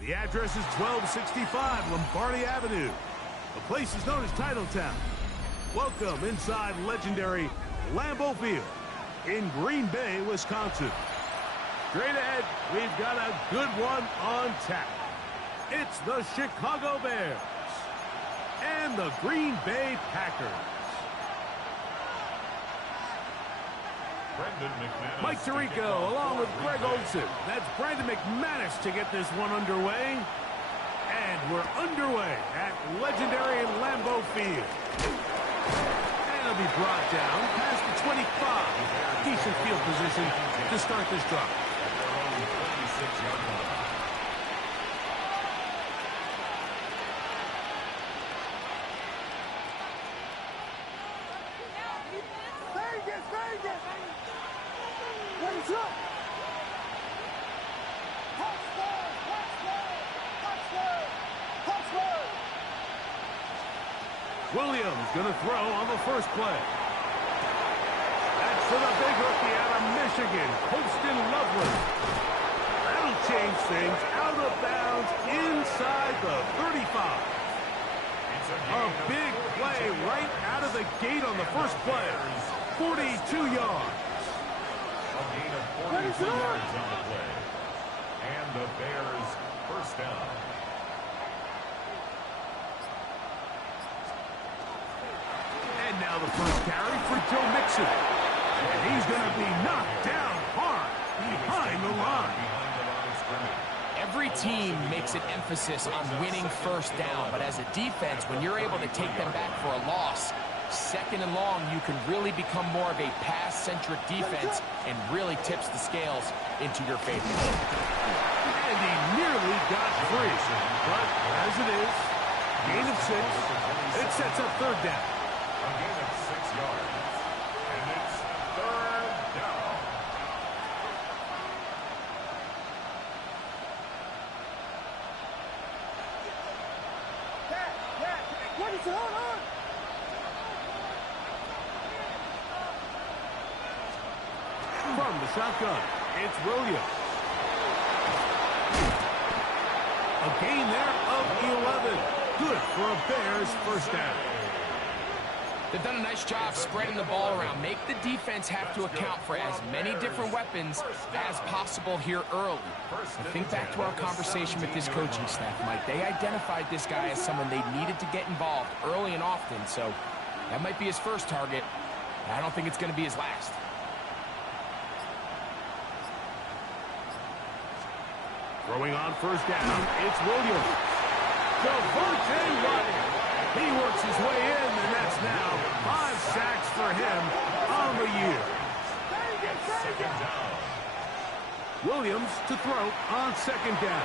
The address is 1265 Lombardi Avenue. The place is known as Titletown. Welcome inside legendary Lambeau Field in Green Bay, Wisconsin. Straight ahead, we've got a good one on tap. It's the Chicago Bears and the Green Bay Packers. Mike Tirico along with Greg Olson. That's Brandon McManus to get this one underway. And we're underway at legendary Lambeau Field. And it'll be brought down past the 25. Decent field position to start this drive. Williams going to throw on the first play. That's to the big rookie out of Michigan, Colston Loveland. That'll change things out of bounds inside the 35. A big play right out of the gate on the first play. 42 yards. A gain of 42 yards on the play. And the Bears first down. And now the first carry for Joe Mixon. And he's going to be knocked down hard behind the line. Every team makes an emphasis on winning first down, but as a defense, when you're able to take them back for a loss, second and long, you can really become more of a pass-centric defense and really tips the scales into your favor. And he nearly got free. But as it is, gain of 6, it sets up third down. A gain of 6 yards. And it's third down. What is it on? From the shotgun, it's Williams. A gain there of 11. Good for a Bears first down. They've done a nice job spreading the ball around. Make the defense have to account for as many different weapons as possible here early. And think back to our conversation with this coaching staff, Mike. They identified this guy as someone they needed to get involved early and often, so that might be his first target. I don't think it's going to be his last. Throwing on first down, it's Williams. Devontae Wyatt. He works his way in, and that's now 5 sacks for him on the year. Second down. Williams to throw on second down.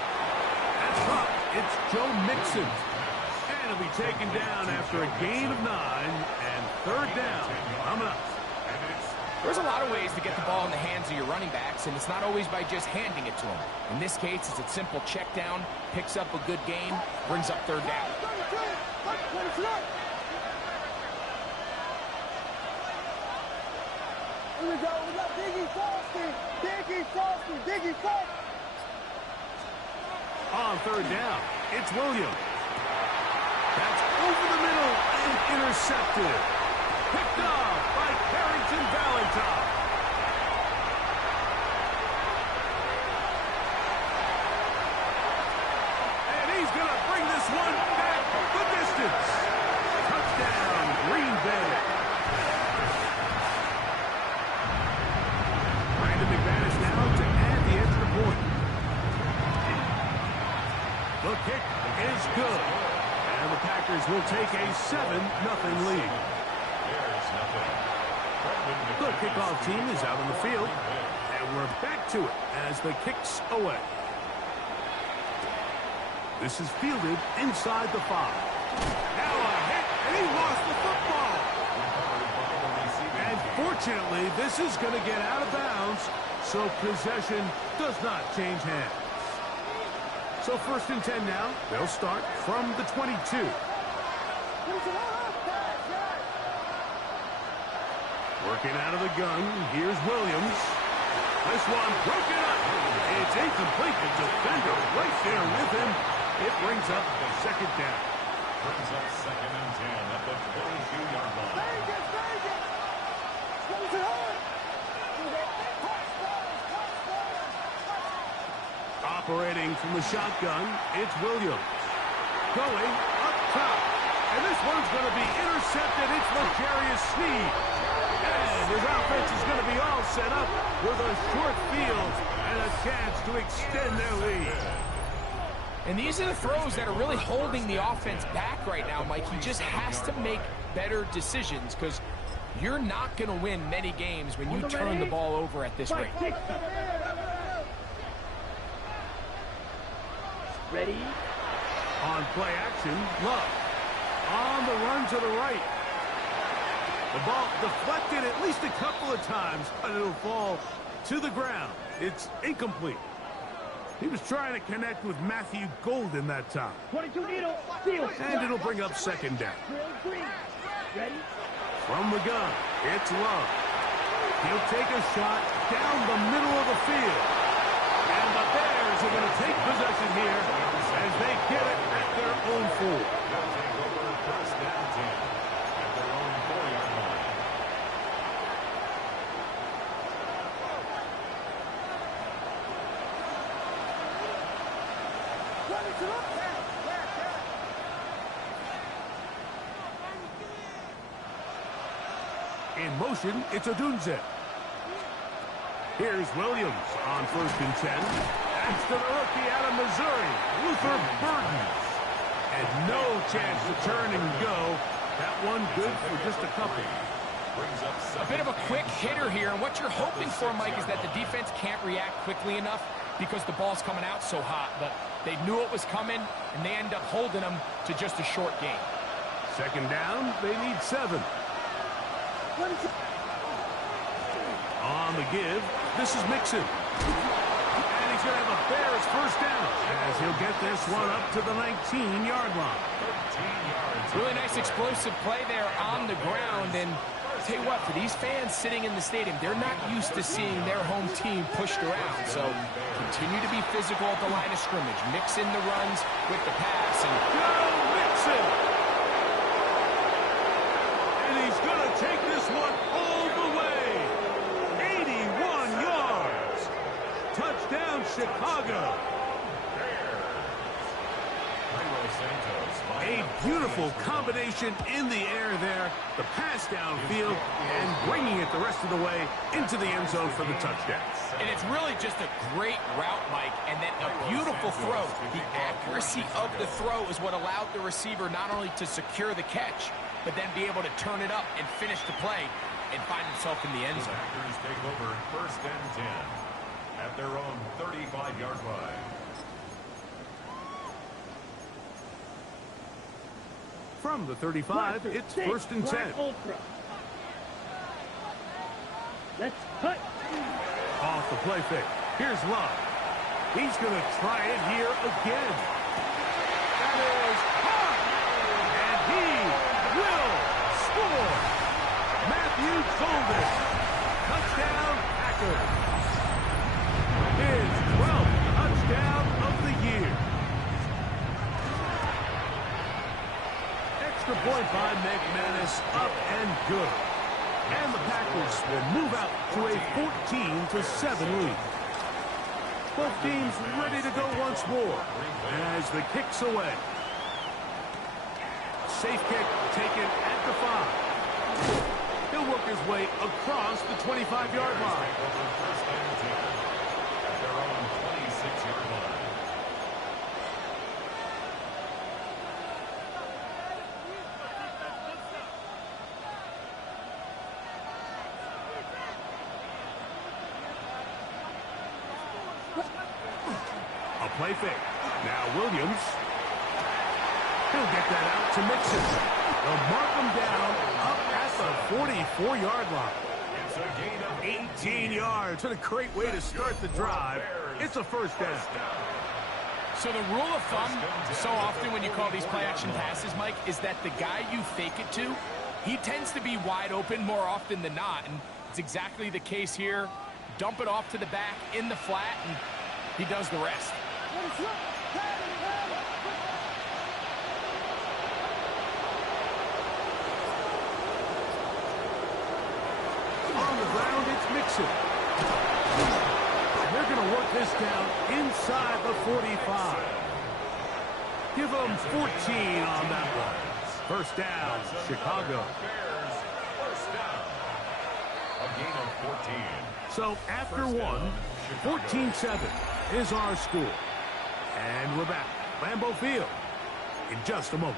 That's up. It's Joe Mixon. And he'll be taken down after a gain of 9, and third down coming up. There's a lot of ways to get the ball in the hands of your running backs, and it's not always by just handing it to them. In this case, it's a simple check down, picks up a good gain, brings up third down. Here we go. We got Diggy Frosty. On third down, it's Williams. That's over the middle and intercepted. Picked off by Carrington Valentine. And he's going to bring this one back the distance. Touchdown, Green Bay. Brandon McManus now to add the extra point. The kick is good. And the Packers will take a 7-0 lead. The kickoff team is out on the field, and we're back to it as the kick's away. This is fielded inside the 5. Now a hit, and he lost the football. And fortunately, this is going to get out of bounds, so possession does not change hands. So first and 10 now. They'll start from the 22. Working out of the gun, here's Williams. This one broken up. It's incomplete. The defender right there with him. It brings up the second down. Brings up 2nd and 10 at the 22-yard line. Vegas, Vegas! What is it on? Operating from the shotgun, it's Williams. Going up top. And this one's going to be intercepted. It's L'Jarius Sneed. And his offense is going to be all set up with a short field and a chance to extend their lead. And these are the throws that are really holding the offense back right now, Mike. He just has to make better decisions because you're not going to win many games when you turn the ball over at this rate. Ready? On play action, Love. On the run to the right. The ball deflected at least a couple of times, but it'll fall to the ground. It's incomplete. He was trying to connect with Matthew Golden that time. 22 needle. Deal. And it'll bring up 2nd down. Green. Ready? From the gun, it's Love. He'll take a shot down the middle of the field. And the Bears are going to take possession here as they get it at their own 4. They'll take over 1st and 10 at their own 4-yard line. Ready to look. In motion, it's Odunze. Here's Williams on 1st and 10. That's to the rookie out of Missouri, Luther Burden. And no chance to turn and go. That one good for just a couple. Brings up A bit of a quick hitter here, and what you're hoping for, Mike, is that the defense can't react quickly enough because the ball's coming out so hot. But they knew it was coming, and they end up holding them to just a short gain. 2nd down, they need 7. On the give, this is Mixon. And he's going to have a Bears 1st down as he'll get this one up to the 19-yard line. 13 yards. Really nice explosive play there on the ground. And I'll tell you what, for these fans sitting in the stadium, they're not used to seeing their home team pushed around. So continue to be physical at the line of scrimmage. Mix in the runs with the pass. And Go Mixon! And he's going to take this one all the way. 81 yards. Touchdown, Chicago. A beautiful combination in the air there. The pass downfield and bringing it the rest of the way into the end zone for the touchdown. And it's really just a great route, Mike, and then a beautiful throw. The accuracy of the throw is what allowed the receiver not only to secure the catch, but then be able to turn it up and finish the play and find himself in the end zone. Packers take over 1st and 10 at their own 35-yard line. From the 35, it's 1st and 10. Let's cut. Off the play fake. Here's Love. He's going to try it here again. That is hot. And he will score. Matthew Golden. Touchdown, Packers. His 12th touchdown of the year. Extra point by McManus, up and good. And the Packers will move out to a 14-7 lead. Both teams ready to go once more as the kick's away. Safe kick taken at the 5. He'll work his way across the 25-yard line. Over 1st and 10 at their own 26-yard line. A play fake. Now Williams. He'll get that out to Mixon. They'll mark him down up at the 44-yard line. It's a gain of 18 yards. What a great way to start the drive. It's a 1st down. So the rule of thumb, so often when you call these play-action passes, Mike, is that the guy you fake it to, he tends to be wide open more often than not. And it's exactly the case here. dump it off to the back in the flat, and he does the rest. On the ground, it's Mixon. They're going to work this down inside the 45. Give them 14 on that one. First down, Chicago. First down. A gain of 14. So after one, 14-7 is our score. And we're back. Lambeau Field in just a moment.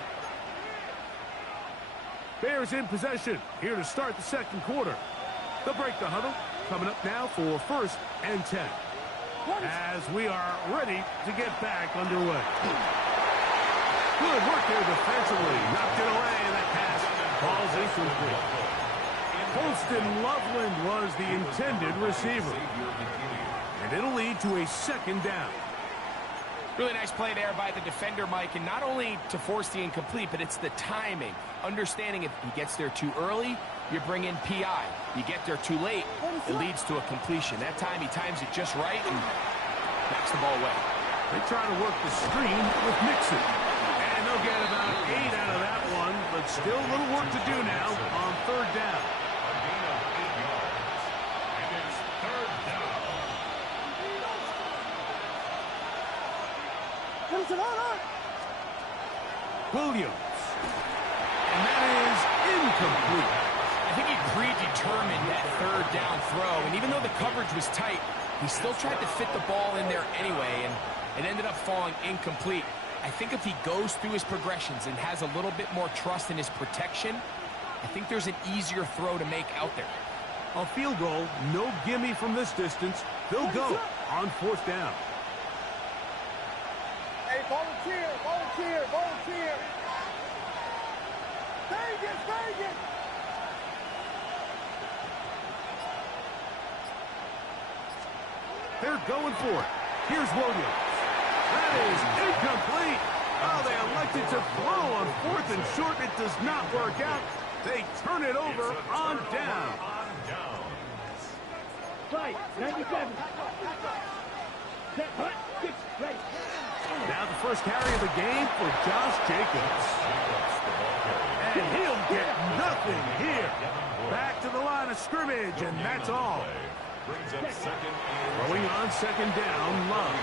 Bears in possession here to start the second quarter. They'll break the huddle. Coming up now for 1st and 10. As we are ready to get back underway. Good work there defensively. Knocked it away, and that pass falls incomplete. Colston Loveland was the intended receiver. And it'll lead to a 2nd down. Really nice play there by the defender, Mike, and not only to force the incomplete, but it's the timing. Understanding if he gets there too early, you bring in PI. You get there too late, it leads to a completion. That time he times it just right and knocks the ball away. They try to work the screen with Mixon. And they'll get about 8 out of that one, but still a little work to do now on 3rd down. A gain of 8 yards. And it's 3rd down. Williams. And that is incomplete. I think he predetermined that 3rd down throw, and even though the coverage was tight, he still tried to fit the ball in there anyway, and it ended up falling incomplete. I think if he goes through his progressions and has a little bit more trust in his protection, I think there's an easier throw to make out there. A field goal, no gimme from this distance. They'll go on 4th down. Hey, volunteer, volunteer, volunteer. Vegas, Vegas. They're going for it. Here's Williams. That is incomplete. Oh, they elected to throw on 4th and short. It does not work out. They turn it over on down. Right, 97. Set, hut, get ready. Now the first carry of the game for Josh Jacobs. And he'll get nothing here. Back to the line of scrimmage, and that's all. Brings up 2nd and Throwing on 2nd down, Love.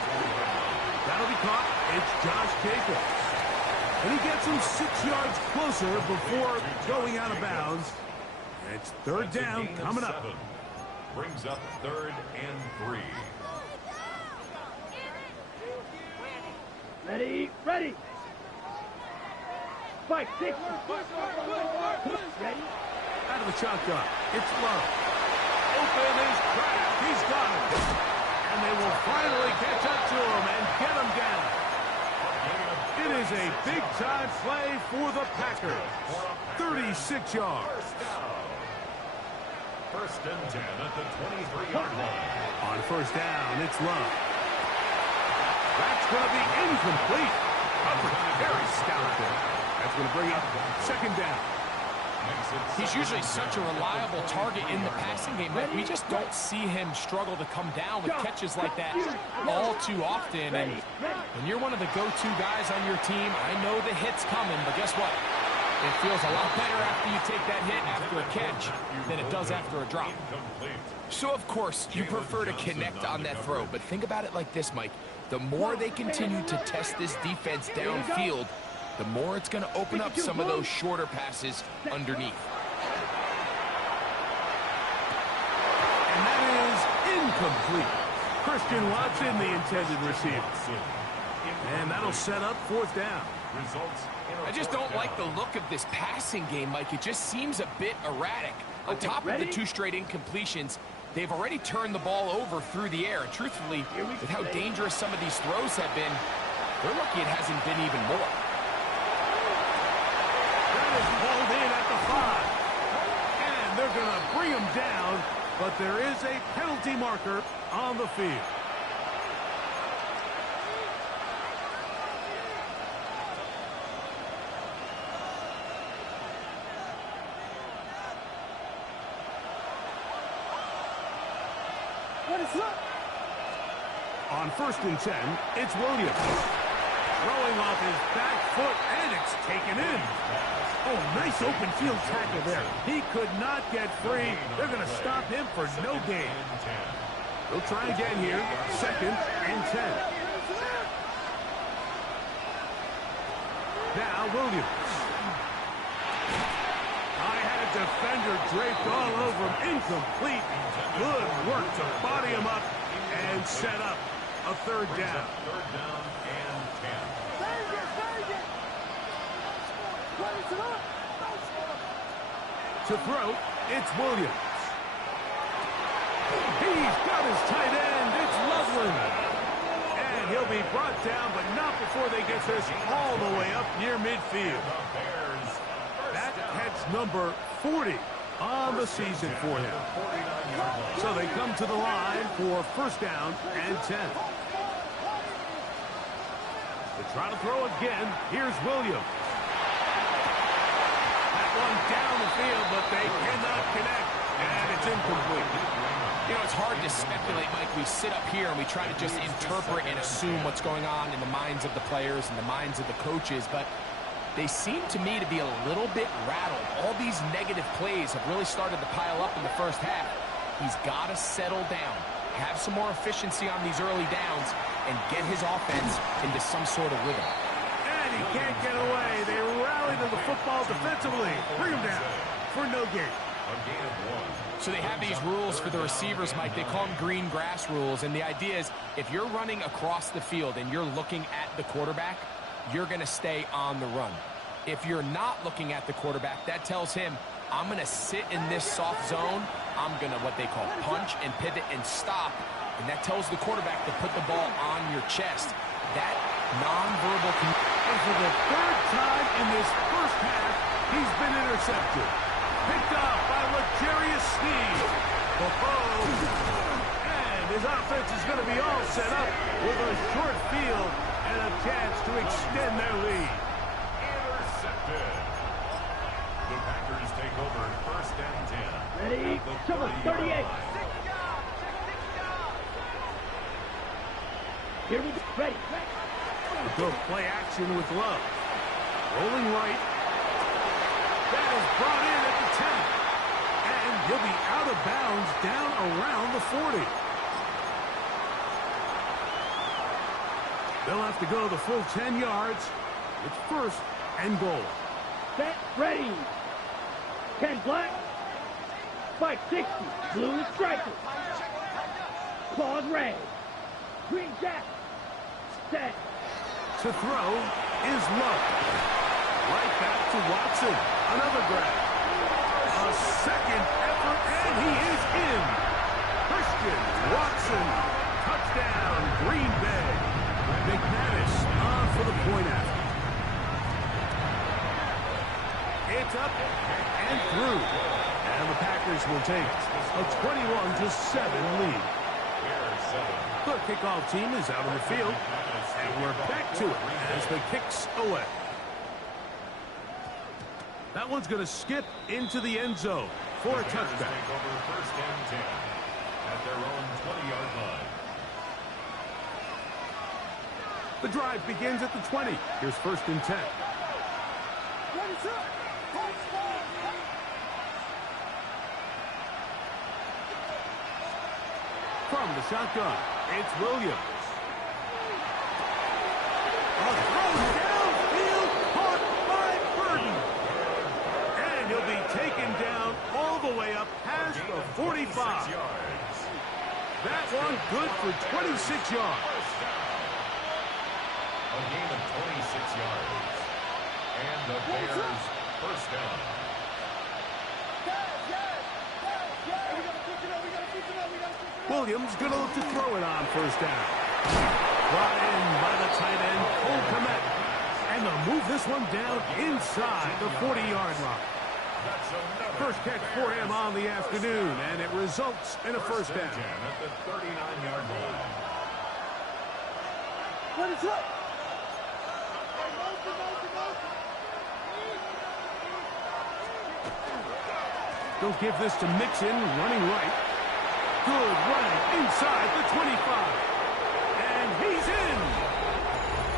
That'll be caught. It's Josh Jacobs. And he gets him 6 yards closer before going out of bounds. And it's 3rd down coming up. Brings up 3rd and 3. Ready, ready. Spike, 6. Ready. Out of the shotgun. It's Love. Open is cracked. He's got it. And they will finally catch up to him and get him down. It is a big-time play for the Packers. 36 yards. 1st and 10 at the 23-yard line. On 1st down, it's Love. That's going to be incomplete. Very stout there. That's going to bring up 2nd down. He's usually such a reliable target in the passing game, but we just don't see him struggle to come down with catches like that all too often. And when you're one of the go-to guys on your team, I know the hit's coming, but guess what? It feels a lot better after you take that hit after a catch than it does after a drop. So, of course, you prefer to connect on that throw, but think about it like this, Mike. The more they continue to test this defense downfield, the more it's going to open up some of those shorter passes underneath. And that is incomplete. Christian Watson, the intended receiver. And that'll set up 4th down. I just don't like the look of this passing game, Mike. It just seems a bit erratic. On top of the 2 straight incompletions, they've already turned the ball over through the air. And truthfully, with how dangerous some of these throws have been, they're lucky it hasn't been even more. That is hauled in at the 5. And they're going to bring him down, but there is a penalty marker on the field. On 1st and 10, it's Williams. Throwing off his back foot, and it's taken in. Oh, nice open field tackle there. He could not get free. They're going to stop him for no gain. They'll try again here. 2nd and 10. Now Williams. I had a defender draped all over him. Incomplete. Good work to body him up and set up a 3rd down. 3rd down and 10. To throw, it's Williams. He's got his tight end. It's Loveland. And he'll be brought down, but not before they get this all the way up near midfield. That catch number 40 on the season for him. So they come to the line for 1st down and 10. They try to throw again. Here's Williams. That one down the field, but they cannot connect, and it's incomplete. You know, it's hard to speculate, Mike. We sit up here and we try to just interpret and assume what's going on in the minds of the players and the minds of the coaches, but they seem to me to be a little bit rattled. All these negative plays have really started to pile up in the 1st half. He's got to settle down, have some more efficiency on these early downs, and get his offense into some sort of rhythm. And he can't get away. They rally to the football defensively. Bring him down for no gain. A gain of 1. So they have these rules for the receivers, Mike. They call them green grass rules. And the idea is if you're running across the field and you're looking at the quarterback, you're going to stay on the run. If you're not looking at the quarterback, that tells him, I'm going to sit in this soft zone. I'm going to what they call punch and pivot and stop. And that tells the quarterback to put the ball on your chest. That nonverbal. And for the 3rd time in this 1st half, he's been intercepted. Picked off by Legarius Sneed. And his offense is going to be all set up with a short field and a chance to extend their lead. Intercepted. The Packers take over 1st and 10. Ready? Come on, 38. Here we go. Ready. Go play action with Love. Rolling right. That is brought in at the 10. And he'll be out of bounds down around the 40. They'll have to go the full 10 yards. It's 1st and goal. Set. Ready. 10 black. 560. Blue striker. Claws red. Green jacket. Set. To throw is Love. Right back to Watson. Another grab. A 2nd effort, and he is in. Christian Watson. Touchdown, Green Bay. McManus on for the point after. It's up and through. And the Packers will take a 21-7 lead. The kickoff team is out on the field. And we're back to it as the kick's away. That one's going to skip into the end zone for a touchdown. Take over 1st and 10 at their own 20-yard line. The drive begins at the 20. Here's 1st and 10. From the shotgun, it's Williams. A throw downfield caught by Burton. And he'll be taken down all the way up past the 45. That one good for 26 yards. A gain of 26 yards. And the Bears 1st down. Williams going to look to throw it on 1st down. Brought in by the tight end, Cole Kmet. And they'll move this one down inside the 40-yard line. First catch for him on the afternoon, and it results in a 1st down. At the 39-yard line. What is up? They'll give this to Mixon, running right. Good running inside the 25. And he's in.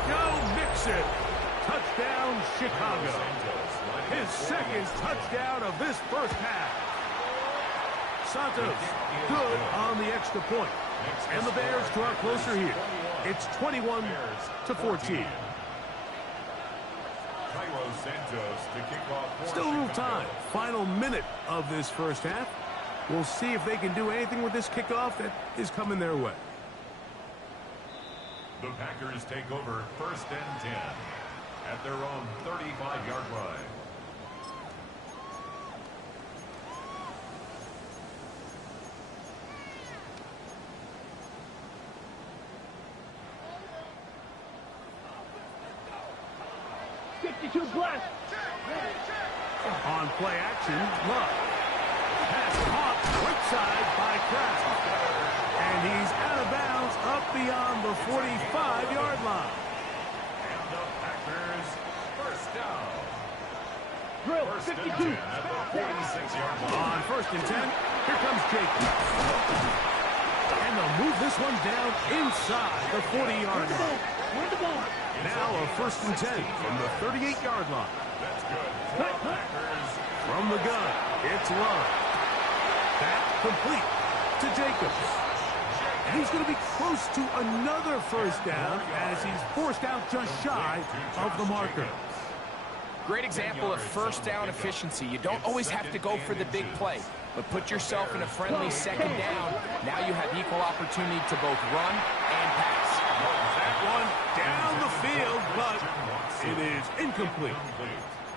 Go Mixon. Touchdown, Chicago. His second touchdown of this first half. Santos, good on the extra point. And the Bears draw closer here. It's 21-14. Still a little time. Final minute of this first half. We'll see if they can do anything with this kickoff that is coming their way. The Packers take over 1st and 10 at their own 35-yard line. On play action, Love. Pass caught right side by Kraft. And he's out of bounds up beyond the 45-yard line. And the Packers first down. Drill, 52. 46-yard line. On 1st and 10, here comes Jacobs. And they'll move this one down inside the 40-yard line. Now a 1st and 10 from the 38-yard line. That's good. From the gun, it's Love. Back complete to Jacobs. And he's going to be close to another first down as he's forced out just shy of the marker. Great example of first down efficiency. You don't always have to go for the big play, but put yourself in a friendly second down. Now you have equal opportunity to both run and pass. That one down the field, but it is incomplete.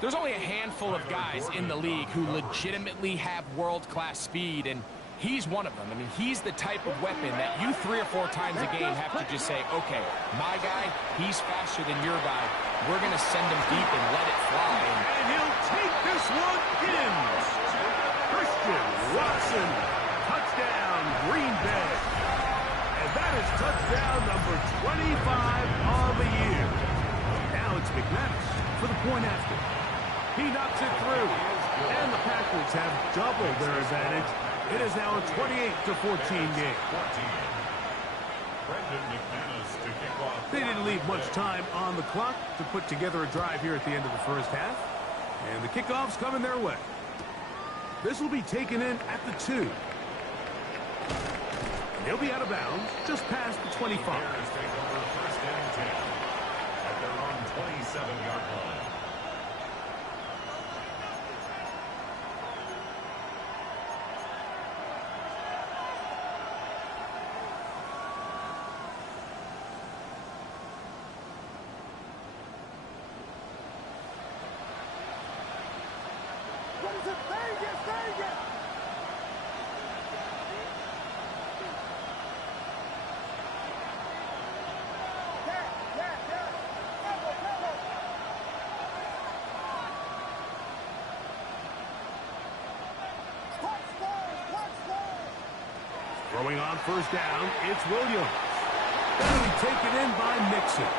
There's only a handful of guys in the league who legitimately have world-class speed, and he's one of them. I mean, he's the type of weapon that you 3 or 4 times a game have to just say, okay, my guy, he's faster than your guy. We're going to send him deep and let it fly. And he'll take this one in. Christian Watson, touchdown, Green Bay. And that is touchdown number 25 of the year. Now it's McManus for the point after. He knocks it through. And the Packers have doubled their advantage. It is now a 28-14 game. They didn't leave much time on the clock to put together a drive here at the end of the first half. And the kickoff's coming their way. This will be taken in at the 2. And he'll be out of bounds just past the 25. Bears take over 1st and 10 at their own 27-yard line. What is it? Vegas, Vegas! Throwing on first down, it's Williams. That'll be taken in by Mixon.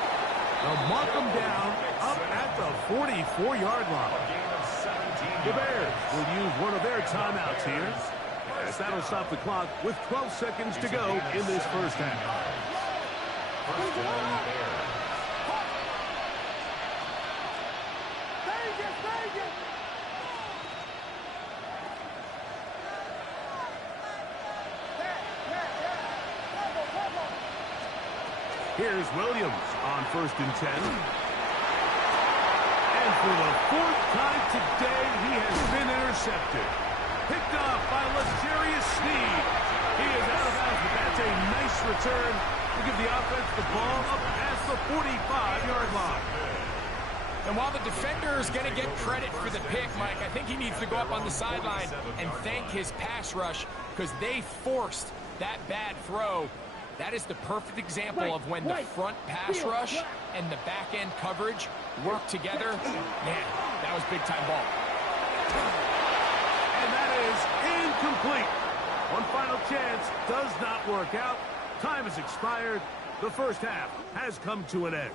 They'll mark him down up at the 44-yard line. The Bears will use one of their timeouts here, as that'll stop the clock with 12 seconds to go in this first half. First down, Bears. Vegas, Vegas! Here's Williams on 1st and 10. And for the 4th time today, he has been intercepted. Picked off by L'Jarius Sneed. He is out of bounds, but that's a nice return to give the offense the ball up past the 45-yard line. And while the defender is going to get credit for the pick, Mike, I think he needs to go up on the sideline and thank his pass rush because they forced that bad throw. That is the perfect example of when the front pass rush and the back-end coverage work together. Man, that was big-time ball. And that is incomplete. One final chance does not work out. Time has expired. The first half has come to an end.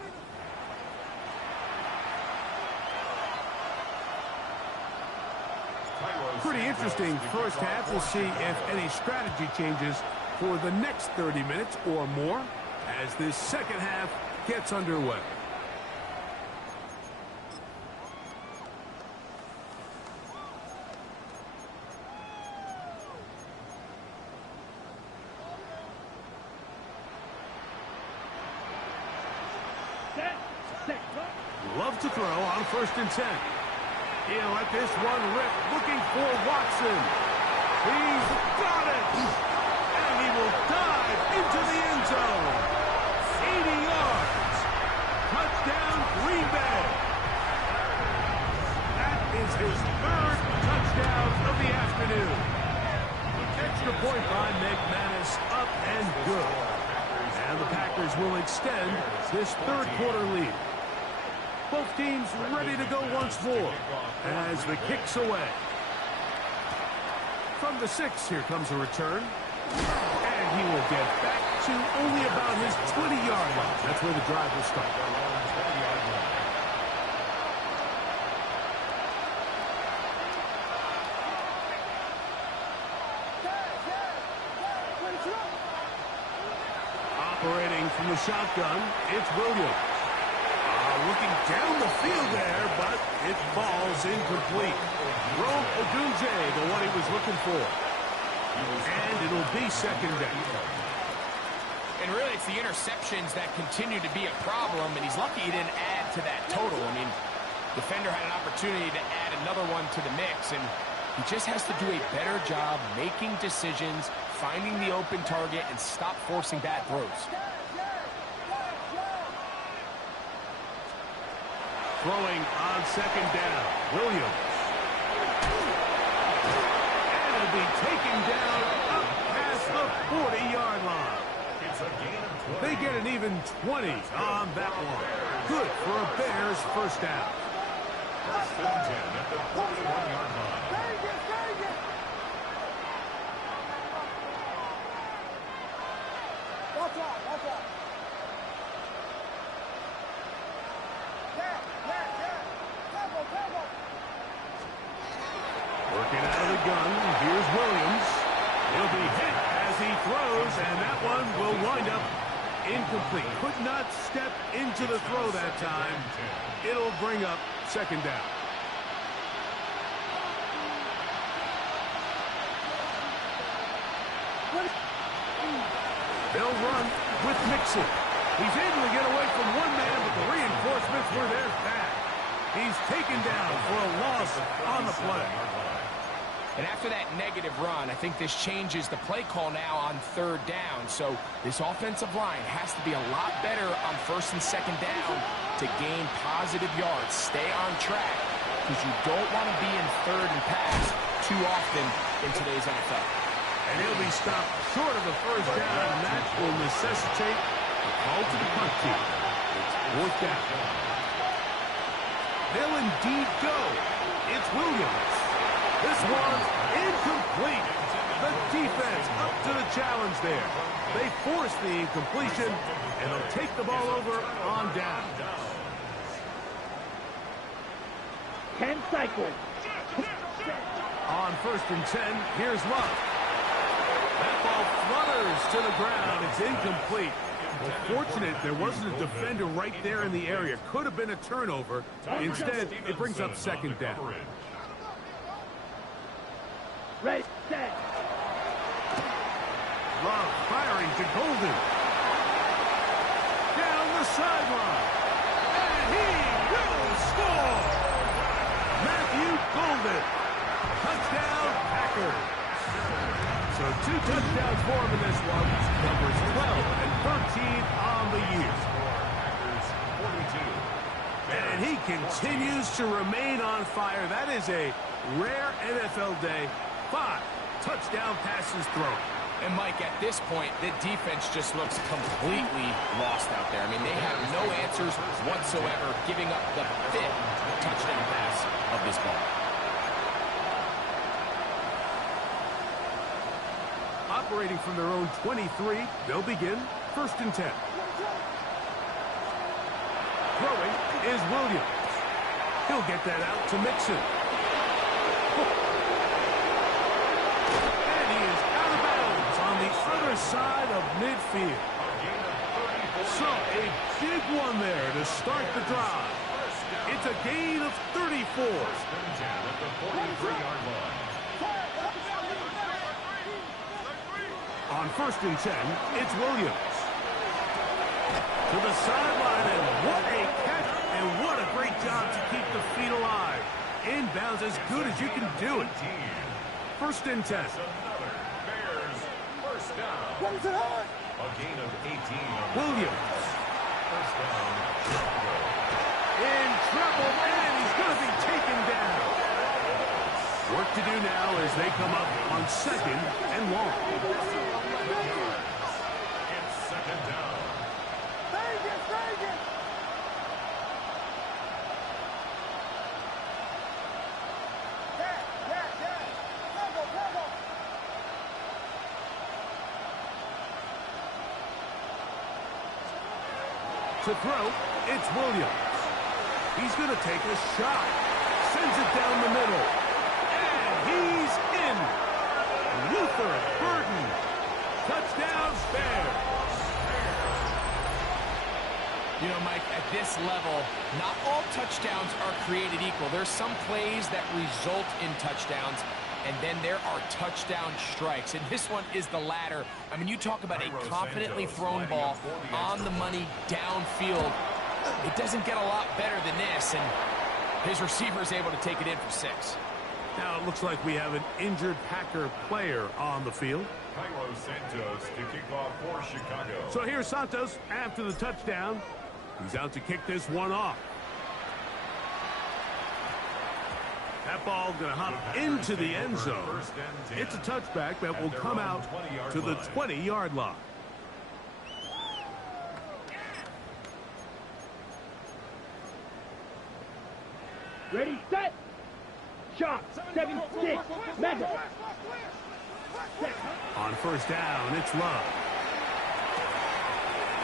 Pretty interesting first half. We'll see if any strategy changes for the next 30 minutes or more as this second half gets underway. Love to throw on 1st and 10. He'll let this one rip, looking for Watson. He's got it! And he will dive into the end zone. 80 yards. Touchdown, Green Bay. That is his 3rd touchdown of the afternoon. Extra point by McManus, up and good. And the Packers will extend this 3rd quarter lead. Both teams ready to go once more as the kick's away. From the 6, here comes a return. And he will get back to only about his 20-yard line. That's where the drive will start. Operating from the shotgun, it's Williams. Looking down the field there, but it falls incomplete. Rome Odunze, the one he was looking for. And it'll be 2nd down. And really, it's the interceptions that continue to be a problem, and he's lucky he didn't add to that total. I mean, defender had an opportunity to add another one to the mix, and he just has to do a better job making decisions, finding the open target, and stop forcing bad throws. Throwing on 2nd down, Williams. And it'll be taken down up past the 40-yard line. They get an even 20 on that one. Good for a Bears 1st down. 1st and 10 at the 41-yard line. Watch out. Working out of the gun, here's Williams. He'll be hit as he throws, and that one will wind up incomplete. Could not step into the throw that time. It'll bring up 2nd down. They'll run with Mixon. He's able to get away from one man, but the reinforcements were there fast. He's taken down for a loss on the play. And after that negative run, I think this changes the play call now on 3rd down. So this offensive line has to be a lot better on 1st and 2nd down to gain positive yards. Stay on track because you don't want to be in 3rd and pass too often in today's NFL. And he'll be stopped short of the 1st down, and that will necessitate a call to the punt team. It's 4th down. They'll indeed go. It's Williams. This one incomplete. The defense up to the challenge there. They force the incompletion, and they'll take the ball over on down. 10 cycles. On 1st and 10, here's Love. That ball flutters to the ground. It's incomplete. Well, fortunate there wasn't a defender right there in the area. Could have been a turnover. Instead, it brings up 2nd down. Ready, set. Love firing to Golden. Down the sideline. And he will score. Matthew Golden. Touchdown, Packers. So 2 touchdowns for him in this one. Numbers 12 and 13 on the year. And he continues to remain on fire. That is a rare NFL day. 5 touchdown passes thrown. And, Mike, at this point, the defense just looks completely lost out there. I mean, they have no answers whatsoever, giving up the 5th touchdown pass of this ball. Operating from their own 23, they'll begin 1st and 10. Throwing is Williams. He'll get that out to Mixon. near side of midfield. So a big one there to start the drive. It's a gain of 34. First and 10 at the 43-yard line. On first and 10, it's Williams. To the sideline, and what a catch, and what a great job to keep the feet alive. Inbounds as good as you can do it. First and 10. Another Bears first down. What is it on? A gain of 18. Williams. First down. In trouble, and he's going to be taken down. Work to do now as they come up on second and long. It's second down. Vegas! Go! To throw, it's Williams. He's going to take a shot. Sends it down the middle. And he's in. Luther Burden. Touchdown, Bears. You know, Mike, at this level, not all touchdowns are created equal. There's some plays that result in touchdowns, and then there are touchdown strikes. And this one is the latter. I mean, you talk about a confidently thrown ball on the money downfield. It doesn't get a lot better than this, and his receiver is able to take it in for 6. Now it looks like we have an injured Packer player on the field. Cairo Santos to kick off for Chicago. So here's Santos after the touchdown. He's out to kick this one off. That ball going to hop into the end zone. It's a touchback that will come out to the 20-yard line. Ready, set. Shot. 7-6. Mega. On first down, it's Love.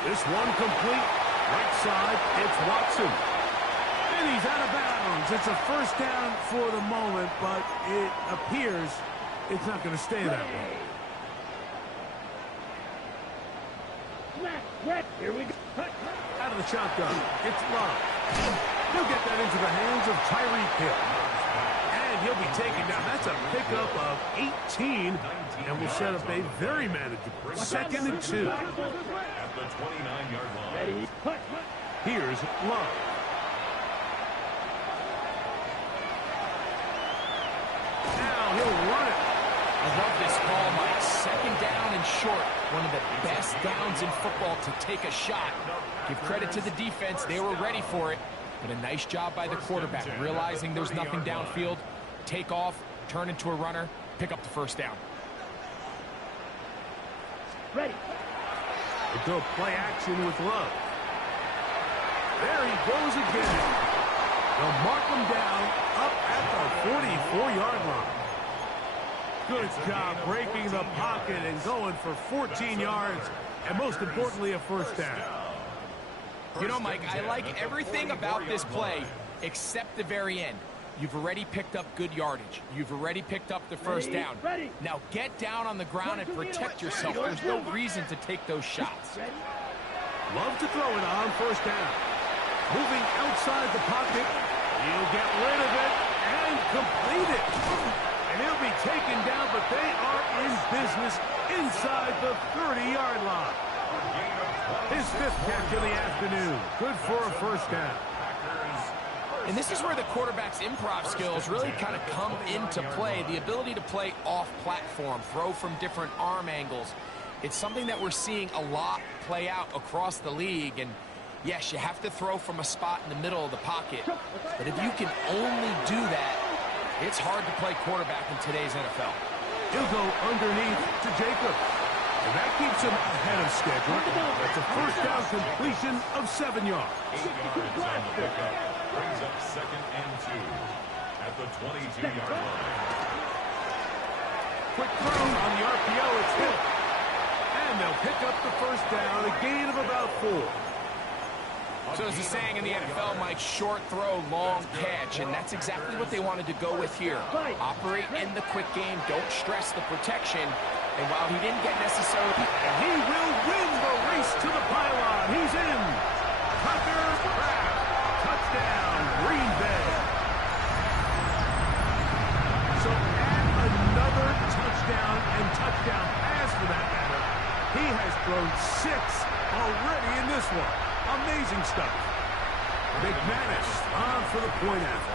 This one complete. Right side, it's Watson. And he's out of bounds. It's a first down for the moment, but it appears it's not going to stay that way. Here we go. Out of the shotgun, it's Love. He'll get that into the hands of Tyreek Hill. And he'll be taken down. That's a pickup of 18, and will set up a very manageable 2nd and 2. At the 29-yard line. Ready. Here's Love. Now he'll run it. I love this call, Mike. 2nd down and short. One of the best downs in football to take a shot. Give credit to the defense. They were ready for it. But a nice job by the quarterback, realizing there's nothing downfield. Take off, turn into a runner, pick up the first down. Ready. We'll go play action with Love. There he goes again. They'll mark him down up at the 44-yard line. Good job breaking the pocket and going for 14 yards, and most importantly, a first down. You know, Mike, I like everything about this play except the very end. You've already picked up good yardage. You've already picked up the first down. Now get down on the ground and protect yourself. There's no reason to take those shots. Love to throw it on first down. Moving outside the pocket. He'll get rid of it and complete it. And he'll be taken down, but they are in business inside the 30-yard line. His 5th catch of the afternoon. Good for a first down. And this is where the quarterback's improv skills really kind of come into play. The ability to play off-platform, throw from different arm angles. It's something that we're seeing a lot play out across the league. And yes, you have to throw from a spot in the middle of the pocket. But if you can only do that, it's hard to play quarterback in today's NFL. He'll go underneath to Jacobs. And that keeps him ahead of schedule. That's a first down completion of 7 yards. 8 yards on the pickup. Brings up 2nd and 2 at the 22-yard line. Quick throw on the RPO. It's hit. And they'll pick up the first down, a gain of about 4. So as the saying in the NFL, Mike, short throw, long catch, and that's exactly what they wanted to go with here. Operate in the quick game, don't stress the protection, And while he didn't get necessarily... And he will win the race to the pylon. He's in. Tucker Kraft. Touchdown, Green Bay. So add another touchdown and touchdown pass for that matter. He has thrown 6 already in this one. Amazing stuff. McManus on for the point after.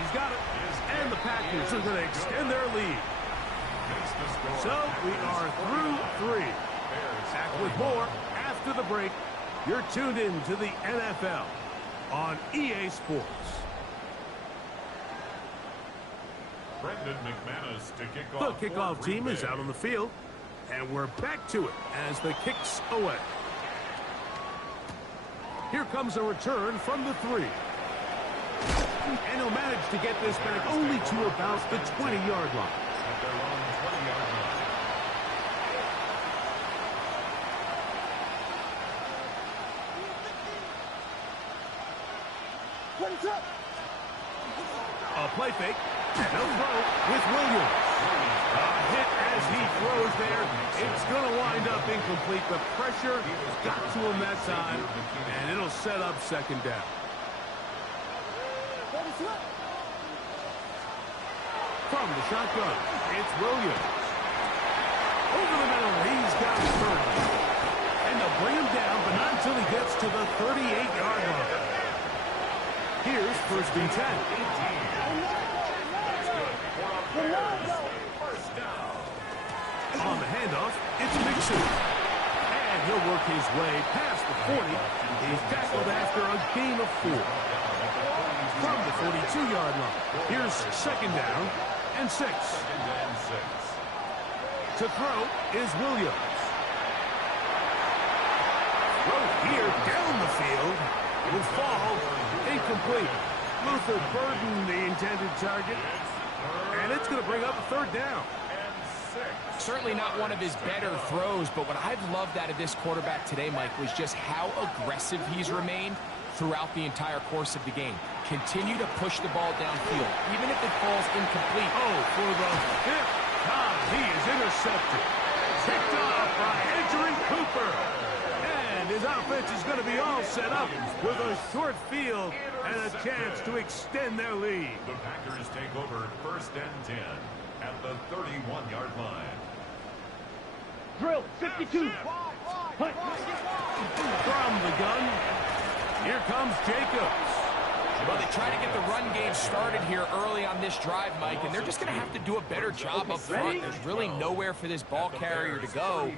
He's got it. And the Packers are going to extend their lead. So we are through 3. Back with more after the break. You're tuned in to the NFL on EA Sports. Brendan McManus to kick off. The kickoff team is out on the field, and we're back to it as the kick's away. Here comes a return from the 3. And he'll manage to get this back only to about the 20-yard line. At their own 20-yard line. A play fake, and he'll throw with Williams. A hit as he throws there. It's going to wind up incomplete. The pressure got to him that time, and it'll set up second down. From the shotgun, it's Williams. Over the middle, he's got his first. And they'll bring him down, but not until he gets to the 38-yard line. Here's first and 10. On the handoff, it's Mixon. And he'll work his way past the 40. He's tackled after a gain of 4. From the 42-yard line, here's second down and 6. To throw is Williams. Throw here down the field. Will fall incomplete. Luther Burden, the intended target. And it's going to bring up a third down. Certainly not one of his better throws, but what I've loved out of this quarterback today, Mike, was just how aggressive he's remained throughout the entire course of the game. Continue to push the ball downfield, even if it falls incomplete. Oh, for the 5th time, he is intercepted. Picked off by Edgerrin Cooper. And his offense is going to be all set up with a short field and a chance to extend their lead. The Packers take over first and 10 at the 31-yard line. Drill, 52. Hunt. From the gun, here comes Jacobs. Well, they try to get the run game started here early on this drive, Mike, and they're just going to have to do a better job up front. There's really nowhere for this ball carrier to go.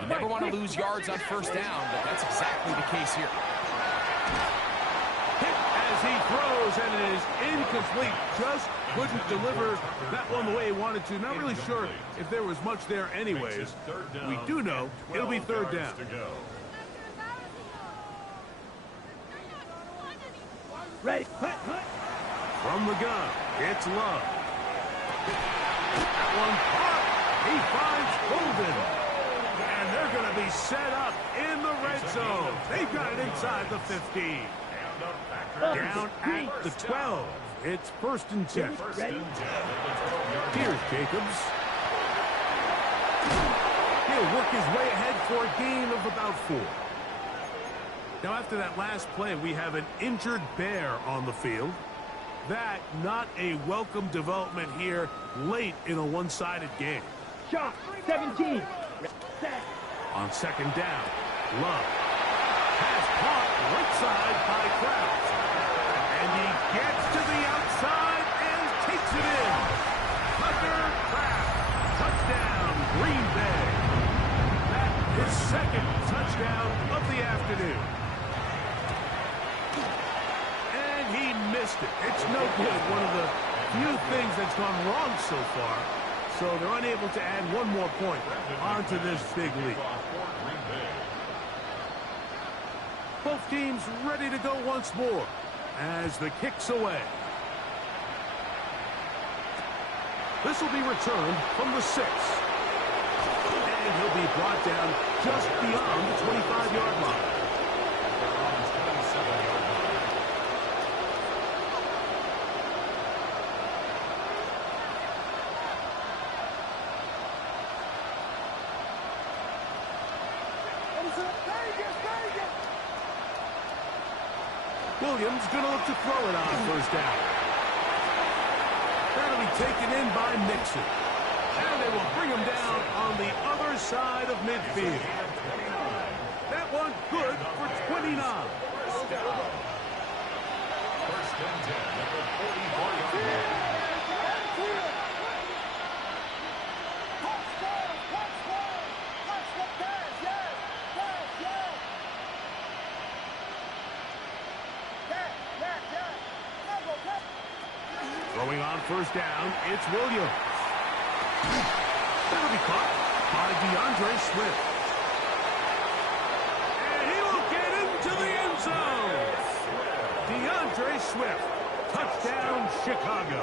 You never want to lose yards on first down, but that's exactly the case here. Hit as he throws, and it is incomplete. Just couldn't deliver that one the way he wanted to. Not really sure if there was much there anyways. We do know it'll be third down. Ready. From the gun, it's Love. That one caught. He finds Golden. And they're going to be set up in the red zone. They've got it inside the 15. Down at the 12. It's first and 10. Here's Jacobs. He'll work his way ahead for a gain of about 4. Now, after that last play, we have an injured Bear on the field. That, not a welcome development here late in a one-sided game. Shot, 17. On second down, Love. Pass caught right side by Kraft. And he gets to the outside and takes it in. Tucker Kraft. Touchdown, Green Bay. That is second touchdown of the afternoon. He missed it. It's no good. One of the few things that's gone wrong so far. So they're unable to add one more point onto this big lead. Both teams ready to go once more as the kick's away. This will be returned from the 6. And he'll be brought down just beyond the 25-yard line. Williams going to look to throw it on first down. That'll be taken in by Nixon. And they will bring him down on the other side of midfield. That one good for 29. First and 10 at the 44-yard line. Throwing on first down, it's Williams. That'll be caught by DeAndre Swift. And he will get into the end zone. DeAndre Swift, touchdown Chicago.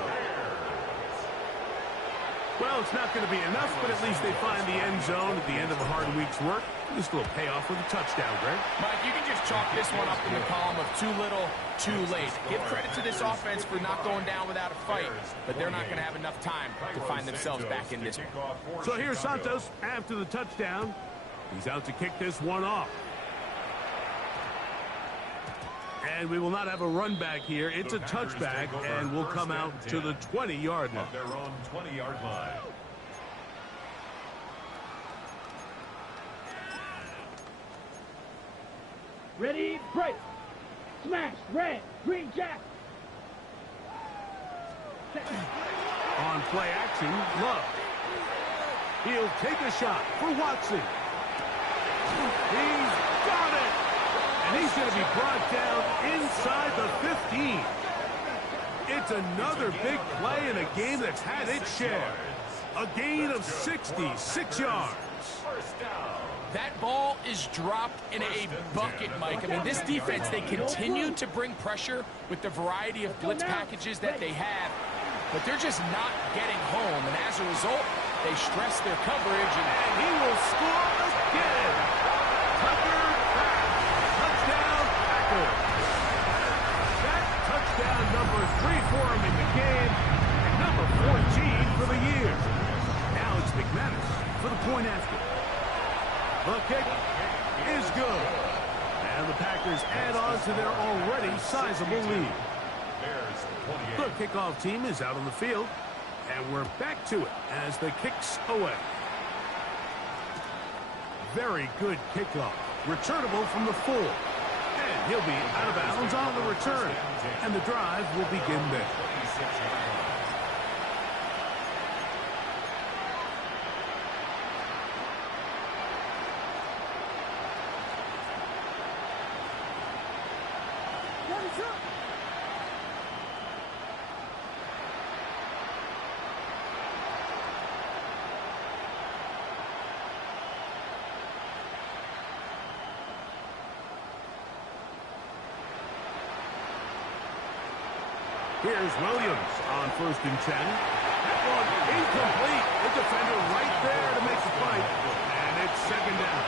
Well, it's not going to be enough, but at least they find the end zone at the end of a hard week's work. Just a little payoff with a touchdown, Greg. Mike, you can just chalk this one up in the column of too little, too late. Give credit to this offense for not going down without a fight, but they're not going to have enough time to find themselves back in this one. So here's Santos after the touchdown. He's out to kick this one off. And we will not have a run back here. It's a touchback, and we'll come out to the 20-yard line. Their own 20-yard line. Ready, break. Smash, red, green, jack. On play action, Love. He'll take a shot for Watson. He's got it. And he's going to be brought down inside the 15. It's another big play in a game that's had its share. A gain of 66 yards. That ball is dropped in a bucket, Mike. I mean, this defense, they continue to bring pressure with the variety of blitz packages that they have, but they're just not getting home. And as a result, they stress their coverage, and he will score again. Tucker back. Touchdown, Packers. That touchdown number 3 for him in the game, and number 14 for the year. Now it's McManus for the point after. The kick is good. And the Packers add on to their already sizable lead. The kickoff team is out on the field. And we're back to it as the kick's away. Very good kickoff. Returnable from the 4. And he'll be out of bounds on the return. And the drive will begin there. Here's Williams on 1st and 10. That one incomplete. The defender right there to make the fight. And it's 2nd down.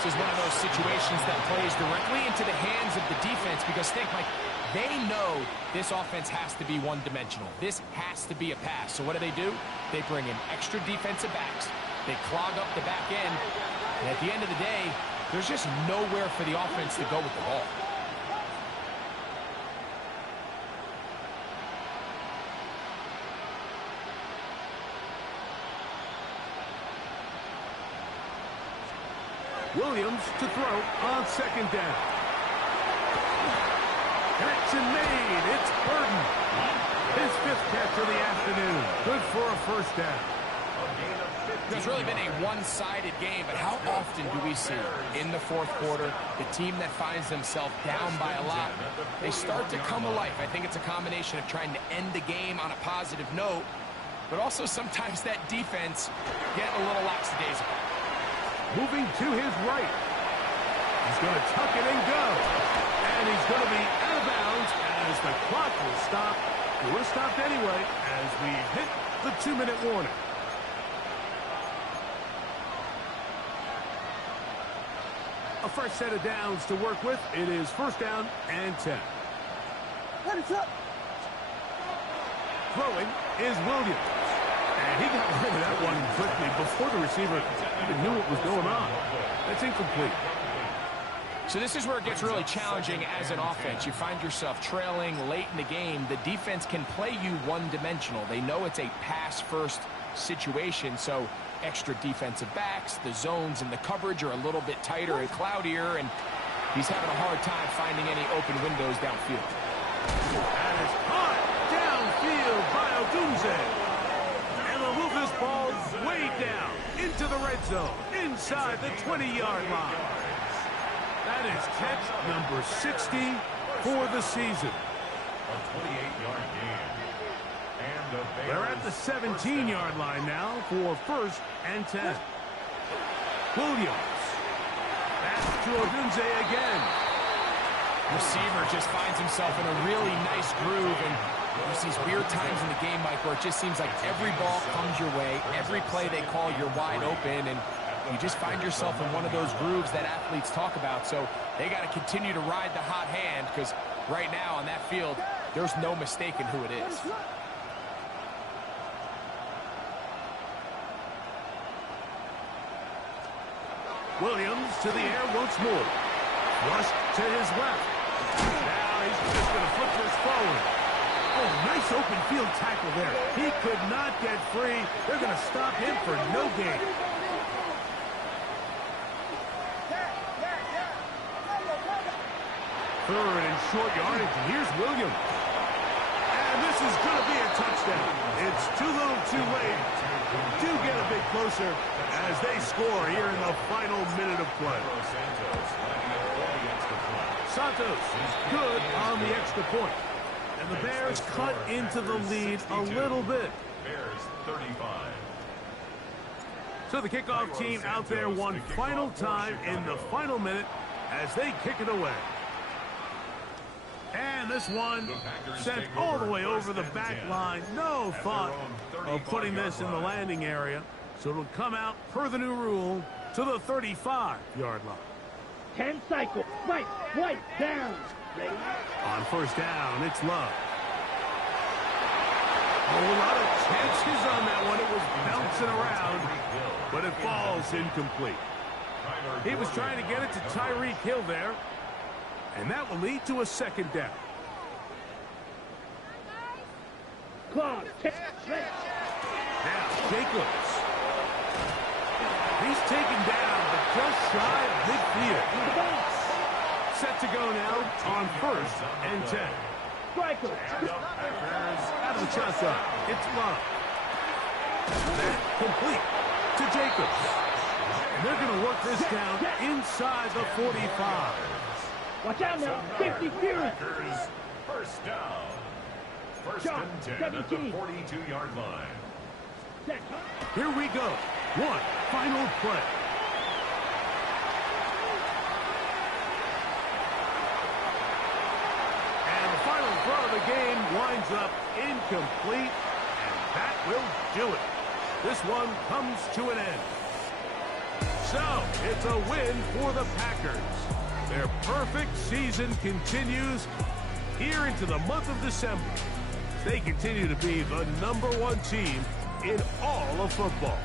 this is one of those situations that plays directly into the hands of the defense because think, Mike, they know this offense has to be one-dimensional. This has to be a pass. So what do? They bring in extra defensive backs. They clog up the back end. And at the end of the day, there's just nowhere for the offense to go with the ball. Williams to throw on 2nd down. Connection made. It's Burton. His 5th catch of the afternoon. Good for a 1st down. It's really been a one-sided game, but how often do we see in the 4th quarter the team that finds themselves down by a lot, they start to come alive. I think it's a combination of trying to end the game on a positive note, but also sometimes that defense get a little lackadaisical. Moving to his right. He's going to tuck it and go. And he's going to be out of bounds as the clock will stop. We're stopped anyway as we hit the 2-minute warning. A fresh set of downs to work with. It is 1st down and 10. Throwing is Williams. And he got rid of that one quickly before the receiver even knew what was going on. That's incomplete. So this is where it gets really challenging as an offense. You find yourself trailing late in the game. The defense can play you one-dimensional. They know it's a pass-first situation, so extra defensive backs, the zones and the coverage are a little bit tighter and cloudier, and he's having a hard time finding any open windows downfield. That is caught downfield by Odunze. And they'll move this ball way down into the red zone, inside the 20-yard line. That is catch number 60 for the season. A 28-yard gain. And the Bears. They're at the 17-yard line now for 1st and 10. Williams. Back to Odunze again. Receiver just finds himself in a really nice groove, and there's these weird times in the game, Mike, where it just seems like every ball comes your way, every play they call, you're wide open, and you just find yourself in one of those grooves that athletes talk about. So they got to continue to ride the hot hand, because right now on that field, there's no mistaking who it is. Williams to the air once more. Rush to his left. Now he's just going to flip this forward. Oh, nice open field tackle there. He could not get free. They're going to stop him for no gain. Third and short yardage. Here's Williams. And this is going to be a touchdown. It's too little too late. Do get a bit closer as they score here in the final minute of play. Santos is good on the extra point. And the Bears cut into the lead a little bit. Bears 35. So the kickoff team out there one final time in the final minute as they kick it away. And this one sent all the way over the back line. No thought of putting this in the landing area. So it'll come out per the new rule to the 35-yard line. 10 cycles. Right, down. Ready? On first down, it's Love. A lot of chances on that one. It was bouncing around, but it falls incomplete. He was trying to get it to Tyreek Hill there, and that will lead to a second down. Clock. Now, Jacobs. He's taken down, but just shy of midfield. Set to go now on 1st and 10. Striker. Out of the shotgun, it's Love. That complete to Jacobs. And they're going to work this down inside the 45. Watch out now. 50 Fury. First down. First Shot, and 10 at the 17. 42-yard line. Here we go. One final play. And the final throw of the game winds up incomplete, and that will do it. This one comes to an end. So, it's a win for the Packers. Their perfect season continues here into the month of December. They continue to be the #1 team in all of football.